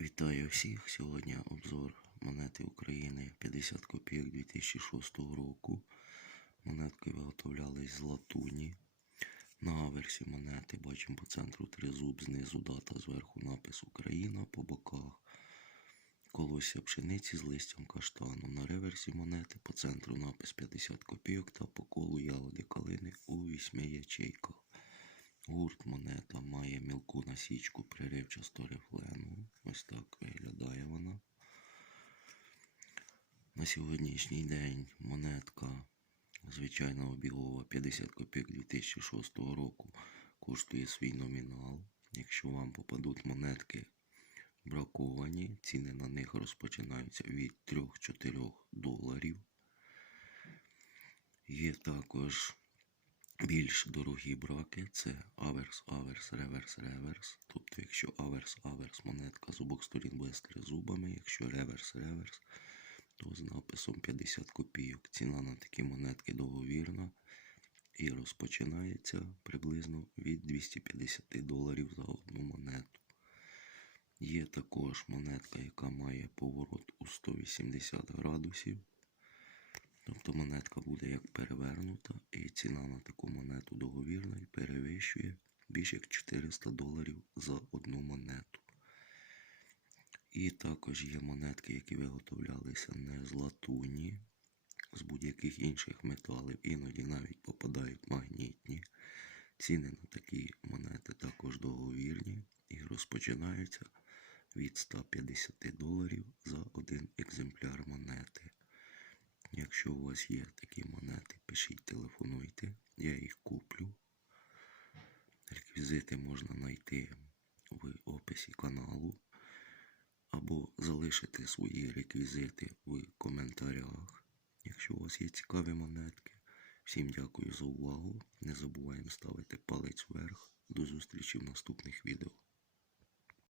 Вітаю всіх! Сьогодні обзор монети України 50 копійок 2006 року. Монетки виготовлялись з латуні. На аверсі монети бачимо по центру тризуб, знизу дата, зверху напис Україна, по боках колосся пшениці з листям каштану. На реверсі монети по центру напис 50 копійок та по колу ягоди калини у вісьми ячейках. Гурт монета має мілку насічку приривчасто рифлену. Ось так виглядає вона. На сьогоднішній день монетка звичайного білого 50 копійок 2006 року коштує свій номінал. Якщо вам попадуть монетки браковані, ціни на них розпочинаються від 3-4 доларів. Є також більш дорогі браки це аверс, аверс, реверс, реверс. Тобто, якщо аверс, аверс, монетка з обох сторін буде з тризубами, якщо реверс, реверс, то з написом 50 копійок. Ціна на такі монетки договірна і розпочинається приблизно від 250 доларів за одну монету. Є також монетка, яка має поворот у 180 градусів. Тобто монетка буде як перевернута, і ціна на таку монету договірна і перевищує більше як 400 доларів за одну монету. І також є монетки, які виготовлялися не з латуні, з будь-яких інших металів, іноді навіть попадають магнітні. Ціни на такі монети також договірні і розпочинаються від 150 доларів за один екземпляр монети. Якщо у вас є такі монети, пишіть, телефонуйте, я їх куплю. Реквізити можна знайти в описі каналу або залишити свої реквізити в коментарях, якщо у вас є цікаві монетки. Всім дякую за увагу. Не забуваємо ставити палець вверх. До зустрічі в наступних відео.